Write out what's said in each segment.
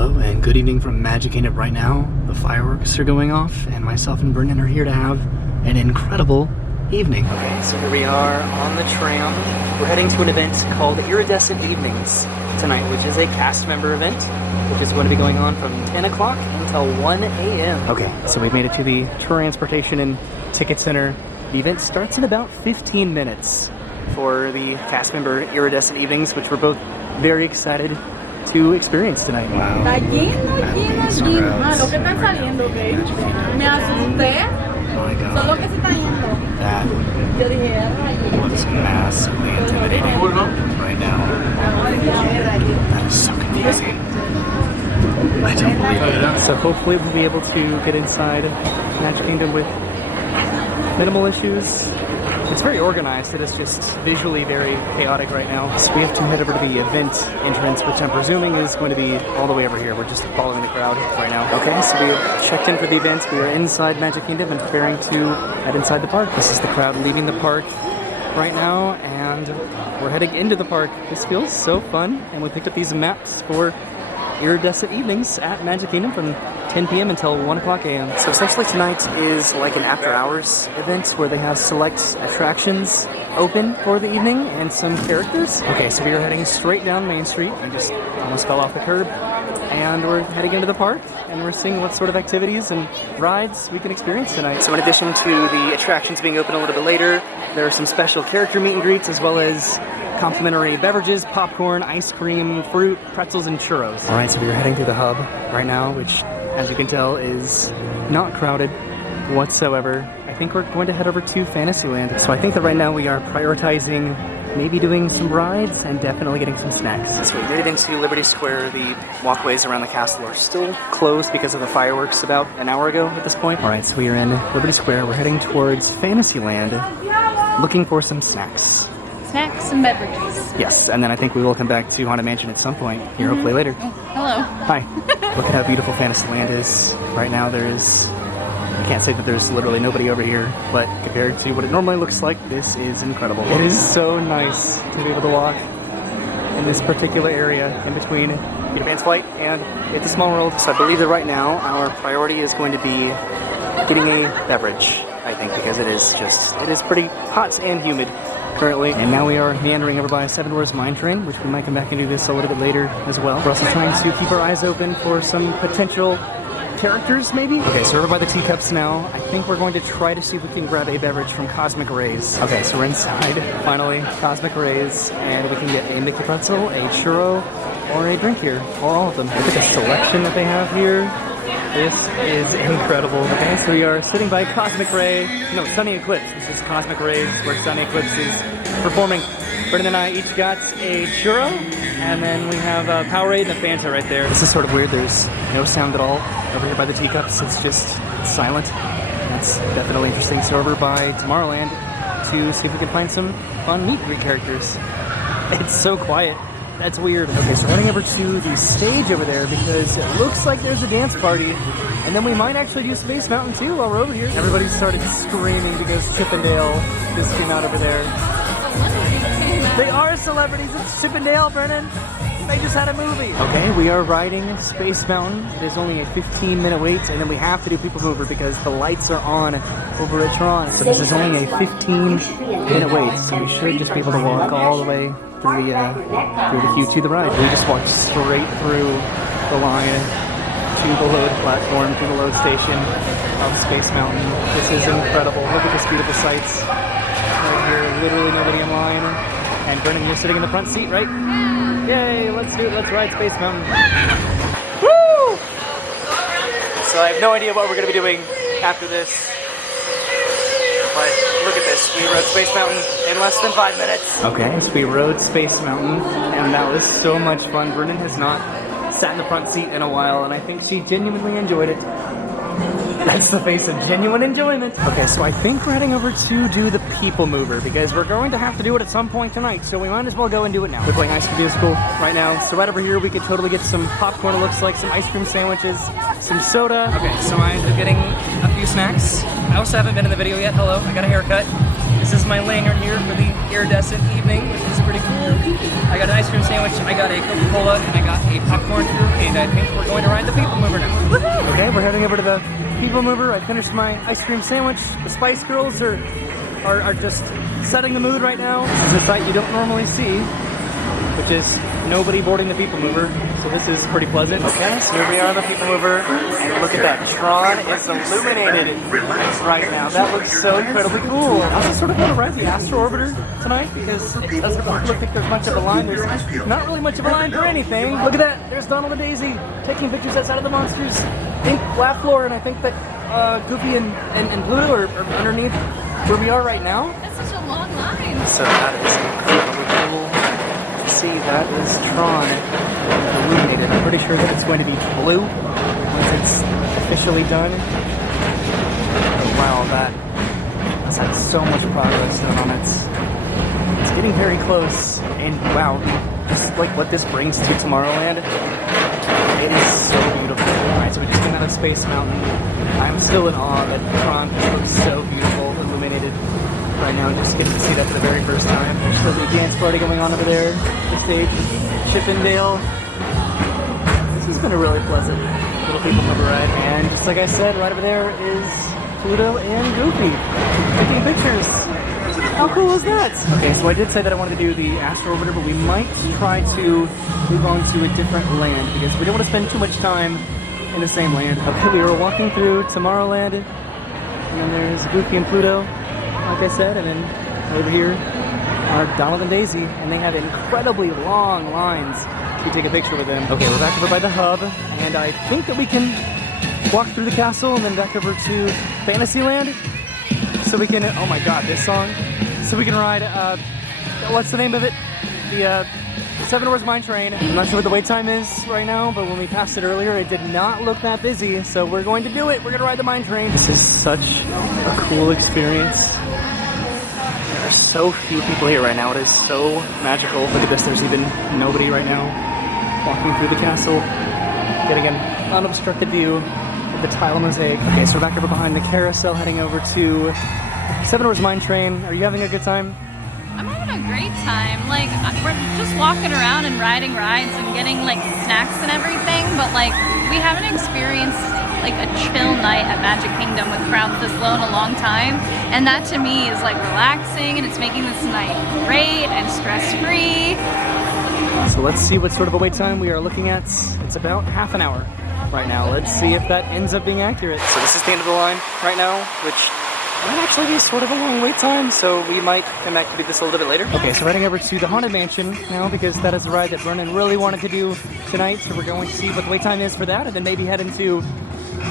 Hello and good evening from Magic Kingdom right now. The fireworks are going off and myself and Brennan are here to have an incredible evening. Okay, so here we are on the tram. We're heading to an event called Iridescent Evenings tonight, which is a cast member event, which is going to be going on from 10 o'clock until 1 a.m. Okay, so we've made it to the Transportation and Ticket Center. The event starts in about 15 minutes for the cast member Iridescent Evenings, which we're both very excited to experience tonight. Wow. Está lleno. Lo que están saliendo, ¿ok? Me asusté. Oh my God. Solo que se está yendo. That Yo dije, was massively intimidating right now. That is so confusing. I don't believe it. So hopefully we'll be able to get inside Magic Kingdom with minimal issues. It's very organized, it is just visually very chaotic right now. So we have to head over to the event entrance, which I'm presuming is going to be all the way over here. We're just following the crowd right now. Okay, so we have checked in for the event. We are inside Magic Kingdom and preparing to head inside the park. This is the crowd leaving the park right now, and we're heading into the park. This feels so fun, and we picked up these maps for Iridescent Evenings at Magic Kingdom from 10 p.m. until 1 o'clock a.m. So essentially tonight is like an after-hours event where they have select attractions open for the evening and some characters. Okay, so we are heading straight down Main Street. We just almost fell off the curb. And we're heading into the park, and we're seeing what sort of activities and rides we can experience tonight. So in addition to the attractions being open a little bit later, there are some special character meet and greets as well as complimentary beverages, popcorn, ice cream, fruit, pretzels, and churros. All right, so we're heading through the hub right now, which, as you can tell, is not crowded whatsoever. I think we're going to head over to Fantasyland. So I think that right now we are prioritizing maybe doing some rides and definitely getting some snacks. So we made it into Liberty Square. The walkways around the castle are still closed because of the fireworks about an hour ago at this point. All right, so we are in Liberty Square. We're heading towards Fantasyland, looking for some snacks. snacks and beverages. Yes, and then I think we will come back to Haunted Mansion at some point here, hopefully later. Oh, hello. Hi. Look at how beautiful Fantasyland is. Right now there is, I can't say that there's literally nobody over here, but compared to what it normally looks like, this is incredible. It is so nice to be able to walk in this particular area in between Peter Pan's Flight and It's a Small World. So I believe that right now our priority is going to be getting a beverage, I think, because it is pretty hot and humid currently. And now we are meandering over by Seven Dwarfs Mine Train, which we might come back and do this a little bit later as well. We're also trying to keep our eyes open for some potential characters, maybe? Okay, so we're over by the teacups now. I think we're going to try to see if we can grab a beverage from Cosmic Rays. Okay, so we're inside, finally, Cosmic Rays, and we can get a Mickey Pretzel, a churro, or a drink here, or all of them. Look at the selection that they have here. This is incredible. Okay, so we are sitting by Cosmic Ray, no, Sunny Eclipse. This is Cosmic Rays, where Sunny Eclipse is performing. Brennan and I each got a churro, and then we have a Powerade and a Fanta right there. This is sort of weird. There's no sound at all over here by the teacups. It's just silent. That's definitely interesting. So over by Tomorrowland to see if we can find some fun meet and greet characters. It's so quiet. That's weird. Okay, so running over to the stage over there because it looks like there's a dance party, and then we might actually do Space Mountain too while we're over here. Everybody started screaming because Chippendale just came out over there. They are celebrities. It's Chippendale, Brennan. They just had a movie. Okay, we are riding Space Mountain. It is only a 15-minute wait, and then we have to do PeopleMover because the lights are on over at Tron. So this is only a 15-minute wait, so we should just be able to walk all the way through the queue to the ride. We just walked straight through the line to the load platform, to the load station of Space Mountain. This is incredible. Look at this beautiful sights right here. Literally nobody in line. And Brennan, you're sitting in the front seat, right? Yay, let's do it. Let's ride Space Mountain. Woo! So I have no idea what we're going to be doing after this. But look at this. We rode Space Mountain in less than 5 minutes. Okay, so we rode Space Mountain, and that was so much fun. Brennan has not sat in the front seat in a while, and I think she genuinely enjoyed it. That's the face of genuine enjoyment. Okay, so I think we're heading over to do the PeopleMover because we're going to have to do it at some point tonight, so we might as well go and do it now. We're playing High School Musical right now, so right over here we could totally get some popcorn, it looks like, some ice cream sandwiches, some soda. Okay, so I ended up getting a few snacks. I also haven't been in the video yet. Hello, I got a haircut. This is my lanyard here for the Iridescent Evening, which is pretty cool. I got an ice cream sandwich, I got a Coca-Cola, and I got a popcorn too, and I think we're going to ride the People Mover now. Okay, we're heading over to the People Mover. I finished my ice cream sandwich. The Spice Girls are just setting the mood right now. This is a sight you don't normally see, which is nobody boarding the People Mover. So this is pretty pleasant. Okay, so here we are on the People Mover. And look at that, Tron is illuminated right now. That looks so incredibly cool. I also sort of want to ride the Astro Orbiter tonight because it doesn't look like there's much of a line. There's not really much of a line for anything. Look at that, there's Donald and Daisy taking pictures outside of the monsters. Pink flat floor, and I think that Goofy and Pluto are underneath where we are right now. That's such a long line. So that is incredibly cool to see. That is Tron illuminated. I'm pretty sure that it's going to be blue once it's officially done. Oh, wow, that's had so much progress done on it. It's getting very close, and wow, just like what this brings to Tomorrowland, it is so beautiful. Alright, so we just came out of Space Mountain. I'm still in awe that Tron just looks so beautiful, illuminated right now. Just getting to see that for the very first time. There's still a dance party going on over there. The stage, Chippendale. This has been a really pleasant little People Mover ride. And just like I said, right over there is Pluto and Goofy taking pictures. How cool is that? Okay, so I did say that I wanted to do the Astro Orbiter, but we might try to move on to a different land because we don't want to spend too much time in the same land. Okay, we were walking through Tomorrowland, and then there's Goofy and Pluto, like I said, and then over here are Donald and Daisy, and they have incredibly long lines to take a picture with them. Okay, we're back over by the hub, and I think that we can walk through the castle and then back over to Fantasyland, so we can, oh my god, this song, so we can ride, what's the name of it? The, 7 Dwarfs Mine Train. I'm not sure what the wait time is right now, but when we passed it earlier, it did not look that busy, so we're going to do it. We're gonna ride the mine train. This is such a cool experience. There are so few people here right now. It is so magical. Look at this, there's even nobody right now walking through the castle, getting an unobstructed view of the tile mosaic. Okay, so we're back over behind the carousel, heading over to 7 Dwarfs Mine Train. Are you having a good time? I'm having a great time. Like, we're just walking around and riding rides and getting like snacks and everything, but like we haven't experienced like a chill night at Magic Kingdom with crowds this low in a long time, and that to me is like relaxing, and it's making this night great and stress-free. So let's see what sort of a wait time we are looking at. It's about half an hour right now. Let's see if that ends up being accurate. So this is the end of the line right now, which might actually be sort of a long wait time, so we might come back to do this a little bit later. Okay, so heading over to the Haunted Mansion now, because that is a ride that Brennan really wanted to do tonight, so we're going to see what the wait time is for that, and then maybe head into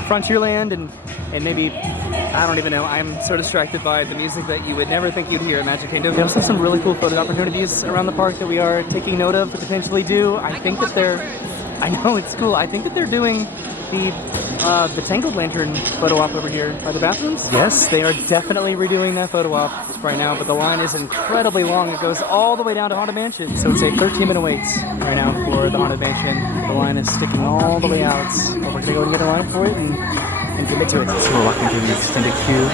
Frontierland and maybe, I don't even know, I'm so distracted by the music that you would never think you'd hear at Magic Kingdom. They also have some really cool photo opportunities around the park that we are taking note of to potentially do. I think that they're, I know, it's cool. I think that they're doing the Tangled Lantern photo op over here by the bathrooms. Yes, they are definitely redoing that photo op right now, but the line is incredibly long. It goes all the way down to Haunted Mansion. So it's a 13-minute wait right now for the Haunted Mansion. The line is sticking all the way out. But we're gonna go and get a line for it and commit to it. So we're walking through the extended queue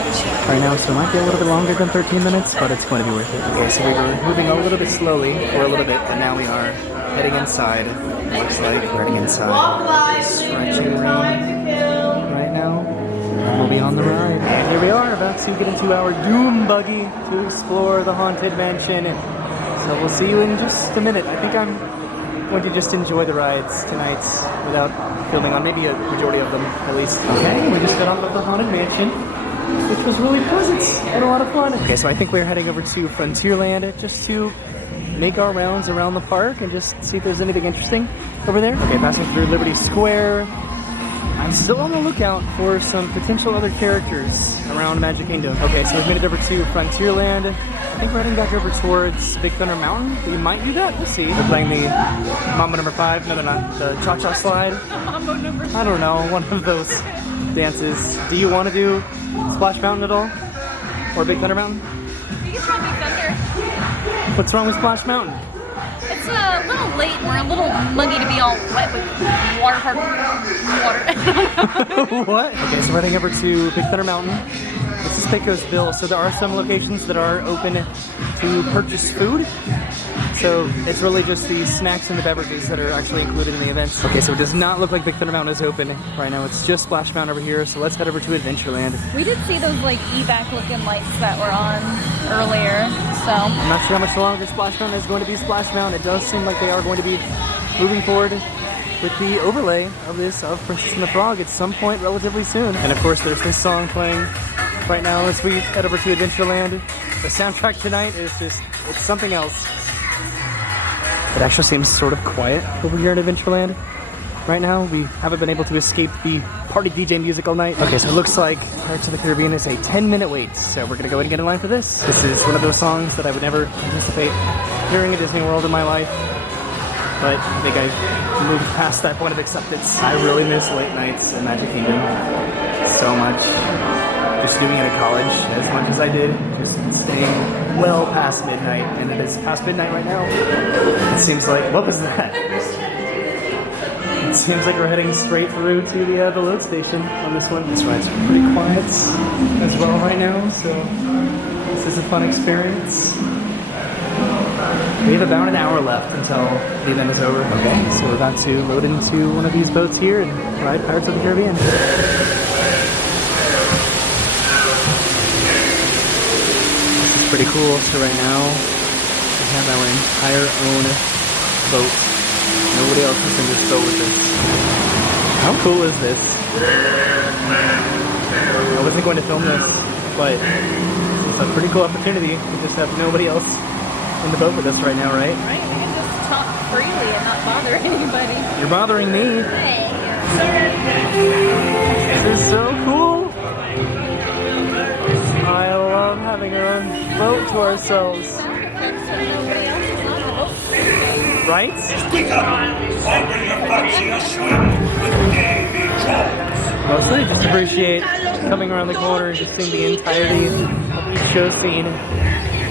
right now, so it might be a little bit longer than 13 minutes, but it's going to be worth it. Okay, so we were moving a little bit slowly for a little bit, but now we are heading inside. Looks like we're heading inside. Stretching room right now. And we'll be on the ride. And here we are, about to get into our Doom Buggy to explore the Haunted Mansion. So we'll see you in just a minute. I think I'm going to just enjoy the rides tonight without filming on maybe a majority of them at least. Okay, we just got off of the Haunted Mansion, which was really pleasant and a lot of fun. Okay, so I think we're heading over to Frontierland just to make our rounds around the park and just see if there's anything interesting over there. Okay, passing through Liberty Square. I'm still on the lookout for some potential other characters around Magic Kingdom. Okay, so we've made it over to Frontierland. I think we're heading back over towards Big Thunder Mountain. We might do that, we'll see. They're playing the Mambo number 5, no they're not, the Cha-Cha Slide. Mambo number 5. I don't know, one of those dances. Do you want to do Splash Mountain at all? Or Big Thunder Mountain? You can try Big Thunder. What's wrong with Splash Mountain? It's a little late. We're a little muggy to be all wet with water park water. What? Okay, so we're heading over to Big Thunder Mountain. This is Pecos Bill, so there are some locations that are open to purchase food. So it's really just the snacks and the beverages that are actually included in the events. Okay, so it does not look like Big Thunder Mountain is open right now. It's just Splash Mountain over here, so let's head over to Adventureland. We did see those like evac looking lights that were on earlier, so. I'm not sure how much longer Splash Mountain is going to be Splash Mountain. It does seem like they are going to be moving forward with the overlay of this of Princess and the Frog at some point relatively soon. And of course there's this song playing right now as we head over to Adventureland. The soundtrack tonight is just, it's something else. It actually seems sort of quiet over here in Adventureland right now. We haven't been able to escape the party DJ music all night. Okay, so it looks like Pirates of the Caribbean is a 10-minute wait, so we're gonna go ahead and get in line for this. This is one of those songs that I would never anticipate hearing at Disney World in my life, but I think I've moved past that point of acceptance. I really miss late nights in Magic Kingdom so much. Just doing it at college as much as I did, just staying well past midnight, and it is past midnight right now. It seems like, what was that? It seems like we're heading straight through to the load station on this one. That's right, it's pretty quiet as well right now, so this is a fun experience. We have about an hour left until the event is over. Okay, so we're about to load into one of these boats here and ride Pirates of the Caribbean. Pretty cool. So right now we have our entire own boat. Nobody else is in this boat with us. How cool is this? I wasn't going to film this, but it's a pretty cool opportunity to just have nobody else in the boat with us right now, right? Right, we can just talk freely and not bother anybody. You're bothering me. Hey. This is so cool. I love having our own boat to ourselves. Right? Mostly just appreciate coming around the corner and just seeing the entirety of each show scene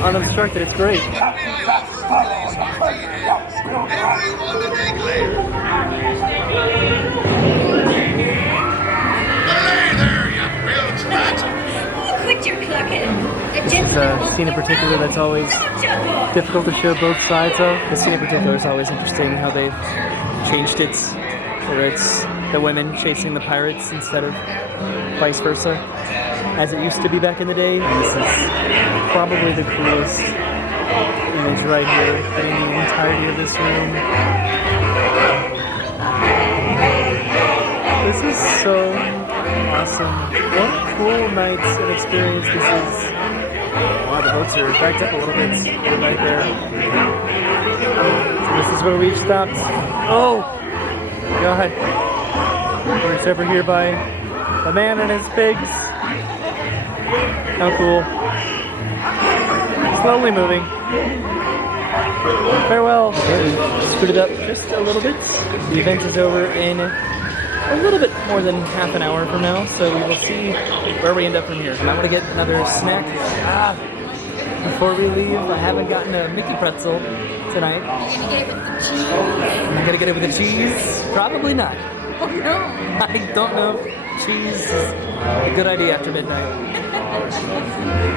unobstructed. It's great. Quit your cooking. This is a scene in particular that's always difficult to show both sides of. This scene in particular is always interesting, how they've changed it, where it's the women chasing the pirates instead of vice versa, as it used to be back in the day. And this is probably the coolest image right here, getting the entirety of this room. This is so awesome. What a cool night and experience this is. Wow, the boats are backed up a little bit right there. So this is where we've stopped. Oh, God. We're just over here by the man and his pigs. How cool. Slowly moving. Farewell. Okay, we screwed it up just a little bit. The event is over in a little bit more than half an hour from now, so we will see where we end up from here. And I'm gonna get another snack. Before we leave, I haven't gotten a Mickey pretzel tonight. I'm gonna get it with the cheese. Probably not. Oh no! I don't know if cheese is a good idea after midnight.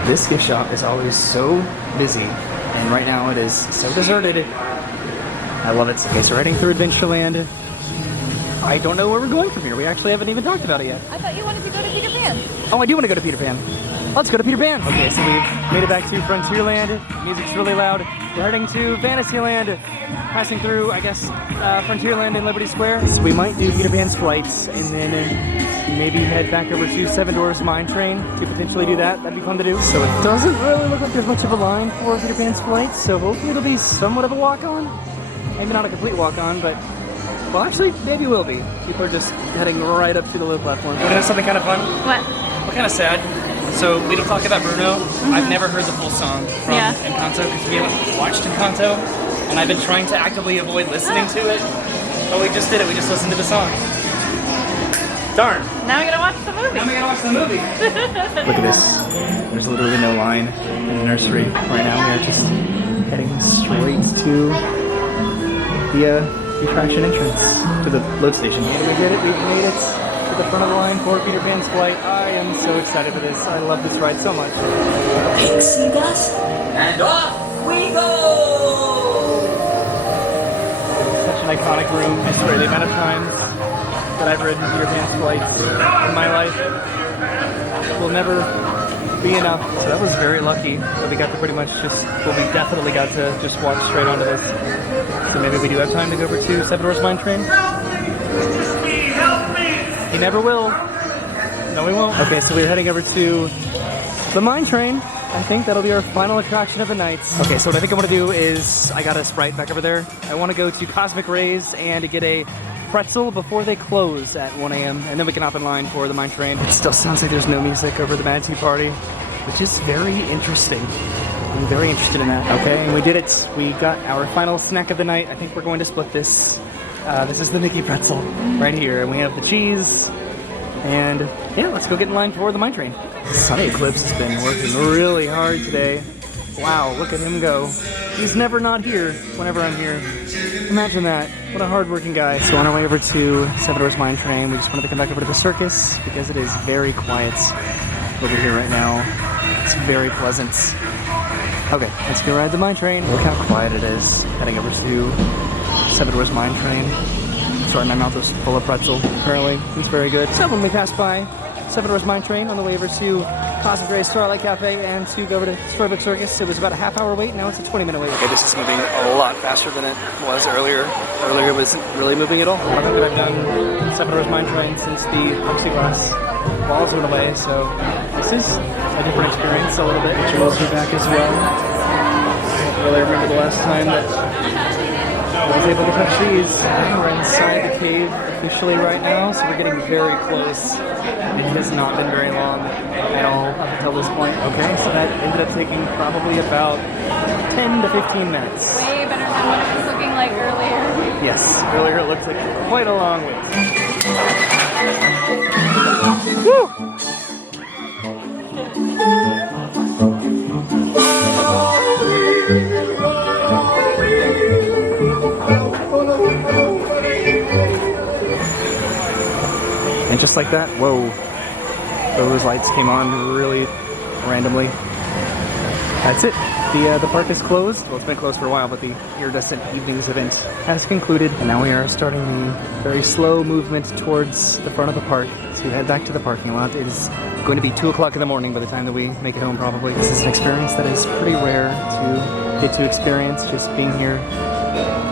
This gift shop is always so busy, and right now it is so deserted. I love it. Okay, so we're heading through Adventureland. I don't know where we're going from here. We actually haven't even talked about it yet. I thought you wanted to go to Peter Pan. Oh, I do want to go to Peter Pan. Let's go to Peter Pan. Okay, so we've made it back to Frontierland. The music's really loud. We're heading to Fantasyland, passing through, I guess, Frontierland and Liberty Square. So we might do Peter Pan's flights and then maybe head back over to Seven Dwarfs Mine Train to potentially do that. That'd be fun to do. So it doesn't really look like there's much of a line for Peter Pan's flights, so hopefully it'll be somewhat of a walk-on. Maybe not a complete walk-on, but well, actually, maybe it will be. People are just heading right up to the low platform. Want to know something kind of fun? What? We're kind of sad. So we don't talk about Bruno. I've never heard the full song from Encanto because we haven't watched Encanto, and I've been trying to actively avoid listening to it. But we just did it. We just listened to the song. Darn. Now we gotta watch the movie. Now we gotta watch the movie. Look at this. There's literally no line in the nursery right now. We are just heading straight to the attraction entrance to the load station. And we did it. We made it. the front of the line for Peter Pan's flight. I am so excited for this. I love this ride so much. Pixie dust, and off we go! Such an iconic room. I swear, the amount of times that I've ridden Peter Pan's flights in my life will never be enough. So that was very lucky that we got to pretty much just, well, we definitely got to just walk straight onto this. So maybe we do have time to go over to Seven Dwarfs Mine Train. He never will. No, we won't. Okay, so we're heading over to the mine train. I think that'll be our final attraction of the night. Okay, so what I think I want to do is, I got a Sprite back over there. I want to go to Cosmic Rays and to get a pretzel before they close at 1 a.m. and then we can hop in line for the mine train. It still sounds like there's no music over the Mad Tea Party, which is very interesting. I'm very interested in that. Okay, and we did it. We got our final snack of the night. I think we're going to split this. This is the Mickey pretzel right here, and we have the cheese. And yeah, let's go get in line for the mine train. Sunny Eclipse has been working really hard today. Wow, look at him go. He's never not here whenever I'm here. Imagine that. What a hard-working guy. So on our way over to Seven Dwarfs Mine Train, we just wanted to come back over to the circus because it is very quiet over here right now. It's very pleasant. Okay, let's go ride the mine train. Look how quiet it is heading over to Seven Dwarfs Mine Train. Sorry, my mouth is full of pretzel currently. It's very good. So when we pass by Seven Dwarfs Mine Train on the way over to Cosmic Rays Starlight Cafe and to go over to Storybook Circus, it was about a half-hour wait. Now it's a 20-minute wait. Okay, this is moving a lot faster than it was earlier. Earlier it wasn't really moving at all. I don't think that I've done Seven Dwarfs Mine Train since the plexiglass walls went away, so this is a different experience a little bit. The trails are back as well. I don't really remember the last time that I was able to touch these. We're inside the cave officially right now, so we're getting very close. It has not been very long at all up until this point. Okay, so that ended up taking probably about 10 to 15 minutes. Way better than what it was looking like earlier. Yes, earlier it looked like quite a long wait. Woo! And just like that, whoa, those lights came on really randomly. That's it. The park is closed. Well, it's been closed for a while, but the Iridescent Evenings event has concluded. And now we are starting the very slow movement towards the front of the park to head back to the parking lot. It is going to be 2 o'clock in the morning by the time that we make it home, probably. This is an experience that is pretty rare to get to experience, just being here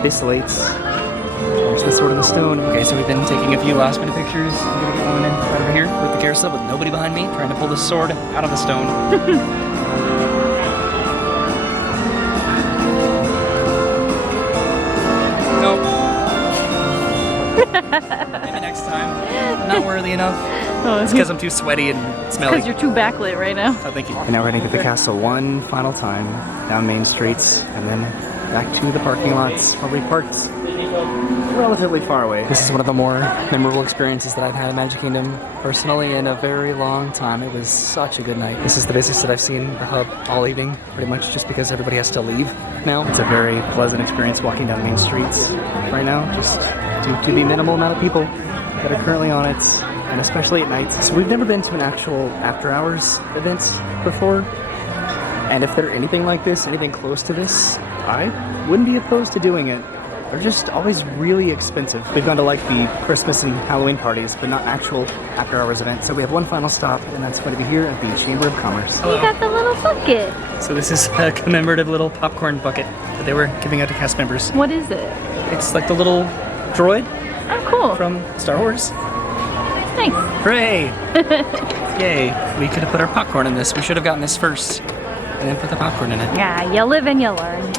this late. There's the sword in the stone. Okay, so we've been taking a few last minute pictures. I'm gonna get one in right over here with the carousel with nobody behind me, trying to pull the sword out of the stone. Nope. Maybe next time. Not worthy enough. Oh, it's because I'm too sweaty and smelly. Because you're too backlit right now. Oh, thank you. And now we're heading to the castle one final time, down Main Streets, and then back to the parking lots where we parked relatively far away. This is one of the more memorable experiences that I've had in Magic Kingdom personally in a very long time. It was such a good night. This is the busiest that I've seen the hub all evening, pretty much just because everybody has to leave now. It's a very pleasant experience walking down Main Streets right now, just due to the minimal amount of people that are currently on it, and especially at night. So we've never been to an actual after-hours event before, and if they're anything like this, anything close to this, I wouldn't be opposed to doing it. They're just always really expensive. We've gone to like the Christmas and Halloween parties, but not actual after-hours events. So we have one final stop, and that's going to be here at the Chamber of Commerce. You got the little bucket. So this is a commemorative little popcorn bucket that they were giving out to cast members. What is it? It's like the little droid Oh, cool. from Star Wars. Nice. Hooray! Yay! We could have put our popcorn in this. We should have gotten this first, and then put the popcorn in it. Yeah, you live and you learn.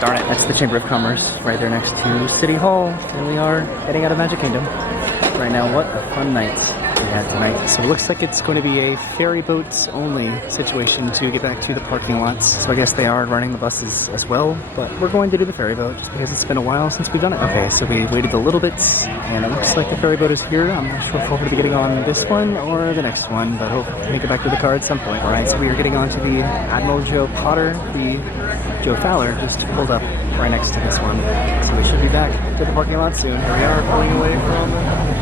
Darn it, that's the Chamber of Commerce right there next to City Hall. And we are heading out of Magic Kingdom. Right now, what a fun night we had tonight. So it looks like it's going to be a ferry boats only situation to get back to the parking lots. So I guess they are running the buses as well, but we're going to do the ferry boat just because it's been a while since we've done it. Okay, so we waited a little bit and it looks like the ferry boat is here. I'm not sure if we're going to be getting on this one or the next one, but hopefully we make it back to the car at some point. All right, so we are getting on to the Admiral Joe Potter. The Joe Fowler just pulled up right next to this one. So we should be back to the parking lot soon. Here we are pulling away from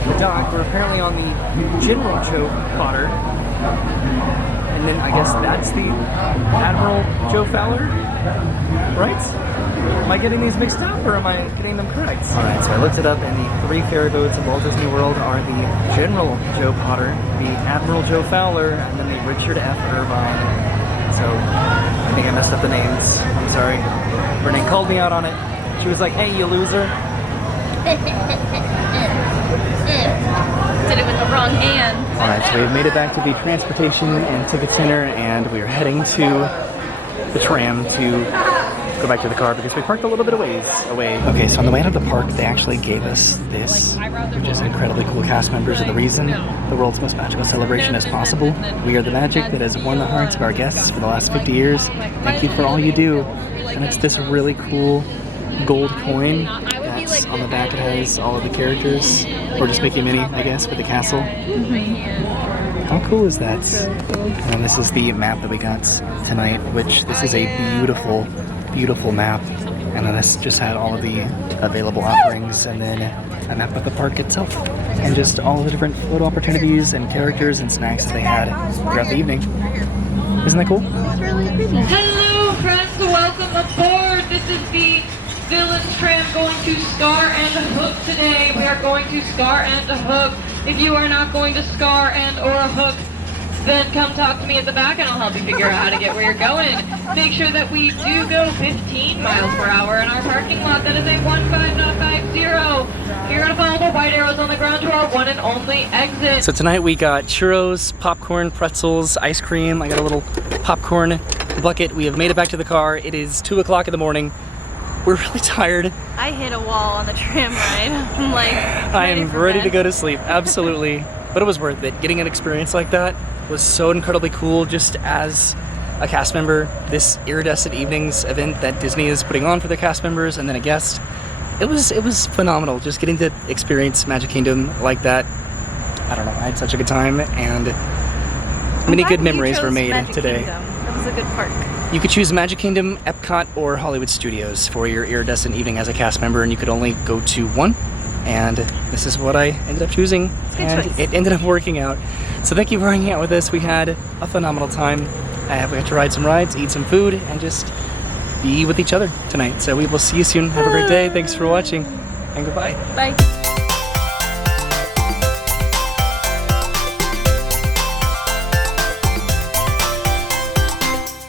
the dock. We're apparently on the General Joe Potter. And then I guess that's the Admiral Joe Fowler, right? Am I getting these mixed up or am I getting them correct? Alright, so I looked it up and the 3 ferry boats of Walt Disney World are the General Joe Potter, the Admiral Joe Fowler, and then the Richard F. Irvine. So I think I messed up the names. I'm sorry. Brennan called me out on it. She was like, hey, you loser. Did it with the wrong hand. Alright, so we've made it back to the Transportation and Ticket Center, and we are heading to the tram to go back to the car because we parked a little bit of ways away. Okay, so on the way out of the park, they actually gave us this, which is incredibly cool cast members of the reason the world's most magical celebration is possible. We are the magic that has won the hearts of our guests for the last 50 years. Thank you for all you do. And it's this really cool gold coin that's on the back. It has all of the characters, or just Mickey and Minnie, I guess, with the castle. How cool is that? And this is the map that we got tonight, which this is a beautiful, beautiful map. And then this just had all of the available offerings, and then a map of the park itself, and just all of the different photo opportunities and characters and snacks that they had throughout the evening. Isn't that cool? Hello, friends. Welcome aboard. This is the Villain Tram going to Scar and Hook today. We are going to Scar and Hook. If you are not going to Scar and or Hook, then come talk to me at the back and I'll help you figure out how to get where you're going. Make sure that we do go 15 miles per hour in our parking lot. That is a 15050. You're going to follow the white arrows on the ground to our one and only exit. So tonight we got churros, popcorn, pretzels, ice cream. I got a little popcorn bucket. We have made it back to the car. It is 2 o'clock in the morning. We're really tired. I hit a wall on the tram ride. I'm like, I am ready to go to sleep, absolutely. But it was worth it. Getting an experience like that was so incredibly cool just as a cast member. This Iridescent Evenings event that Disney is putting on for the cast members and then a guest. It was phenomenal just getting to experience Magic Kingdom like that. I don't know, I had such a good time, and many good memories were made today. That was a good park. You could choose Magic Kingdom, Epcot, or Hollywood Studios for your Iridescent evening as a cast member, and you could only go to one. And this is what I ended up choosing, and it ended up working out. So thank you for hanging out with us. We had a phenomenal time. We got to ride some rides, eat some food, and just be with each other tonight. So we will see you soon. Have a great day. Thanks for watching, and goodbye. Bye.